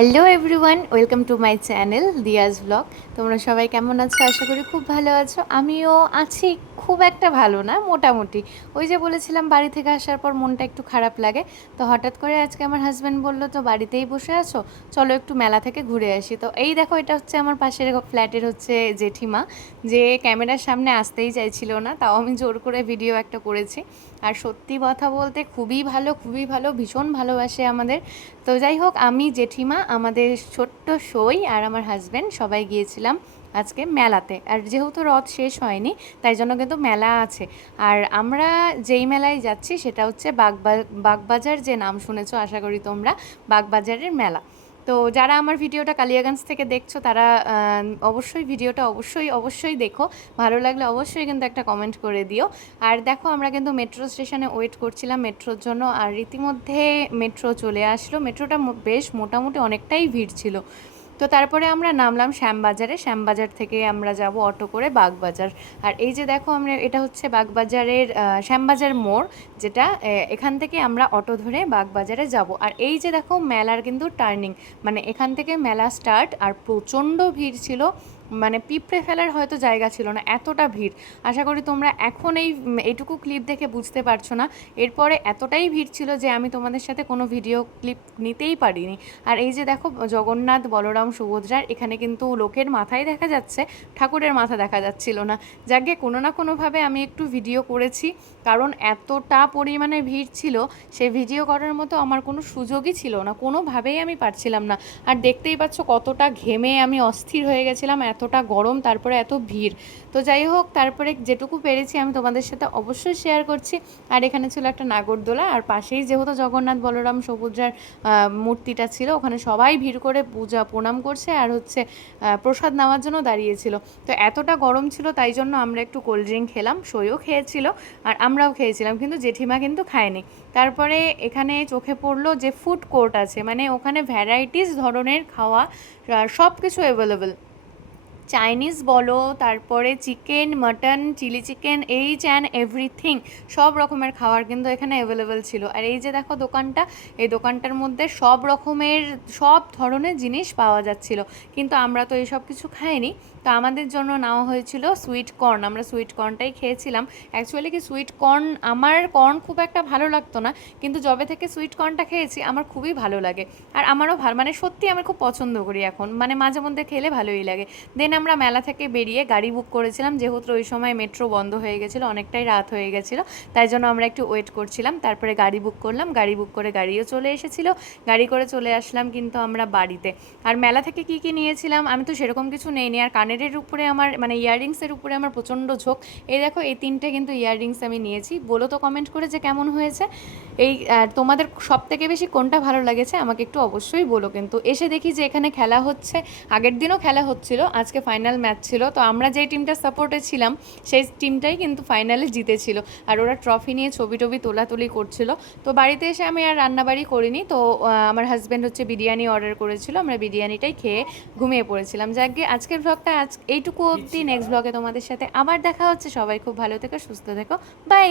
Hello everyone, welcome to my channel Diaz blog. তোমরা সবাই কেমন আছো? আশা করি খুব ভালো আছো। আমিও আছি, খুব একটা ভালো না, মোটামুটি। ওই যে বলেছিলাম বাড়ি থেকে আসার পর মনটা একটু খারাপ লাগে, তো হঠাৎ করে আজকে আমার হাজব্যান্ড বললো তো বাড়িতেই বসে আছো, চলো একটু মেলা থেকে ঘুরে আসি। তো এই দেখো, এটা হচ্ছে আমার পাশের ফ্ল্যাটের হচ্ছে জেঠিমা, যে ক্যামেরার সামনে আসতেই চাইছিল না, তাও আমি জোর করে ভিডিও একটা করেছি। আর সত্যি কথা বলতে খুবই ভালো, খুবই ভালো, ভীষণ ভালোবাসে আমাদের। তো যাই হোক, আমি জেঠিমা, আমাদের ছোট্ট সই আর আমার হাজব্যান্ড সবাই গিয়েছিলাম আজকে মেলাতে। আর যেহেতু রথ শেষ হয়নি, তাই জন্য কিন্তু মেলা আছে। আর আমরা যেই মেলায় যাচ্ছি সেটা হচ্ছে বাগবাজার, যে নাম শুনেছো আশা করি তোমরা, বাগবাজারের মেলা। তো যারা আমার ভিডিওটা কালিয়াগঞ্জ থেকে দেখছো তারা অবশ্যই ভিডিওটা অবশ্যই অবশ্যই দেখো। ভালো লাগলে অবশ্যই কিন্তু একটা কমেন্ট করে দিও। আর দেখো, আমরা কিন্তু মেট্রো স্টেশনে ওয়েট করছিলাম মেট্রোর জন্য, আর রীতিমধ্যে মেট্রো চলে আসলো। মেট্রোটা বেশ মোটামুটি অনেকটাই ভিড় ছিল। তো তারপরে আমরা নামলাম শ্যামবাজারে, শ্যামবাজার থেকে আমরা যাব অটো করে বাগবাজার। আর এই যে দেখো, আমরা এটা হচ্ছে বাগবাজারের শ্যামবাজার মোড়, যেটা এখান থেকে আমরা অটো ধরে বাগবাজারে যাব। আর এই যে দেখো মেলার কিন্তু টার্নিং, মানে এখান থেকে মেলা স্টার্ট, আর প্রচণ্ড ভিড় ছিল। মানে পিঁপড়ে ফেলার হয়তো জায়গা ছিল না, এতটা ভিড়। আশা করি তোমরা এখন এইটুকু ক্লিপ দেখে বুঝতে পারছো না। এরপরে এতটাই ভিড় ছিল যে আমি তোমাদের সাথে কোনো ভিডিও ক্লিপ নিতেই পারিনি। আর এই যে দেখো, জগন্নাথ, বলরাম, সুভদ্রার এখানে কিন্তু লোকের মাথায় দেখা যাচ্ছে, ঠাকুরের মাথা দেখা যাচ্ছিল না। যাকে কোনো না কোনোভাবে আমি একটু ভিডিও করেছি, কারণ এতটা পরিমাণে ভিড় ছিল, সেই ভিডিও করার মতো আমার কোনো সুযোগই ছিল না, কোনোভাবেই আমি পারছিলাম না। আর দেখতেই পাচ্ছ কতটা ঘেমে আমি অস্থির হয়ে গেছিলাম, এতটা গরম, তারপরে এত ভিড়। তো যাই হোক, তারপরে যেটুকু পেরেছি আমি তোমাদের সাথে অবশ্যই শেয়ার করছি। আর এখানে ছিল একটা নাগরদোলা, আর পাশেই যেহেতু জগন্নাথ, বলরাম, সুভদ্রার মূর্তিটা ছিল, ওখানে সবাই ভিড় করে পূজা প্রণাম করছে, আর হচ্ছে প্রসাদ নেওয়ার জন্য দাঁড়িয়েছিল। তো এতটা গরম ছিল, তাই জন্য আমরা একটু কোল্ড ড্রিঙ্ক খেলাম, সইও খেয়েছিল আর আমরাও খেয়েছিলাম, কিন্তু জেঠিমা কিন্তু খায়নি। তারপরে এখানে চোখে পড়লো যে ফুড কোর্ট আছে, মানে ওখানে ভ্যারাইটিস ধরনের খাওয়া, সব কিছু অ্যাভেলেবেল। চাইনিজ বলো, তারপরে chicken, mutton, chilli chicken, H and everything, সব রকমের খাবার কিন্তু এখানে অ্যাভেলেবেল ছিল। আর এই যে দেখো দোকানটা, এই দোকানটার মধ্যে সব রকমের, সব ধরনের জিনিস পাওয়া যাচ্ছিল। কিন্তু আমরা তো এইসব কিছু খাইনি, তো আমাদের জন্য নেওয়া হয়েছিল সুইট কর্ন, আমরা সুইট কর্নটাই খেয়েছিলাম। অ্যাকচুয়ালি কি, সুইট কর্ন, আমার কর্ন খুব একটা ভালো লাগতো না, কিন্তু যবে থেকে সুইট কর্নটা খেয়েছি আমার খুবই ভালো লাগে। আর আমারও ভালো, মানে সত্যি আমি খুব পছন্দ করি এখন, মানে মাঝে মধ্যে খেলে ভালোই লাগে। দেন আমরা মেলা থেকে বেরিয়ে গাড়ি বুক করেছিলাম, যেহেতু ওই সময় মেট্রো বন্ধ হয়ে গেছিলো, অনেকটাই রাত হয়ে গেছিলো, তাই জন্য আমরা একটু ওয়েট করছিলাম। তারপরে গাড়ি বুক করলাম, গাড়ি বুক করে গাড়িও চলে এসেছিলো, গাড়ি করে চলে আসলাম কিন্তু আমরা বাড়িতে। আর মেলা থেকে কি কি নিয়েছিলাম, আমি তো সেরকম কিছু নেইনি। আর কানের উপরে আমার, মানে ইয়াররিংসের উপরে আমার প্রচণ্ড ঝোঁক। এই দেখো, এই তিনটে কিন্তু ইয়াররিংস আমি নিয়েছি। বলো তো কমেন্ট করে যে কেমন হয়েছে। এই তোমাদের সব থেকে বেশি কোনটা ভালো লেগেছে আমাকে একটু অবশ্যই বলো। কিন্তু এসে দেখি যে এখানে খেলা হচ্ছে, আগের দিনও খেলা হচ্ছিল, আজকে ফাইনাল ম্যাচ ছিল। তো আমরা যেই টিমটার সাপোর্টে ছিলাম সেই টিমটাই কিন্তু ফাইনালে জিতেছিল, আর ওরা ট্রফি নিয়ে ছবি টবি তোলাতুলি করছিল। তো বাড়িতে এসে আমি আর রান্নাবাড়ি করিনি, তো আমার হাজব্যান্ড হচ্ছে বিরিয়ানি অর্ডার করেছিল, আমরা বিরিয়ানিটাই খেয়ে ঘুমিয়ে পড়েছিলাম। যাকে আজকের ব্লগটা এইটুকু অবধি, নেক্সট ব্লগে তোমাদের সাথে আবার দেখা হচ্ছে। সবাই খুব ভালো থেকো, সুস্থ থেকো, বাই।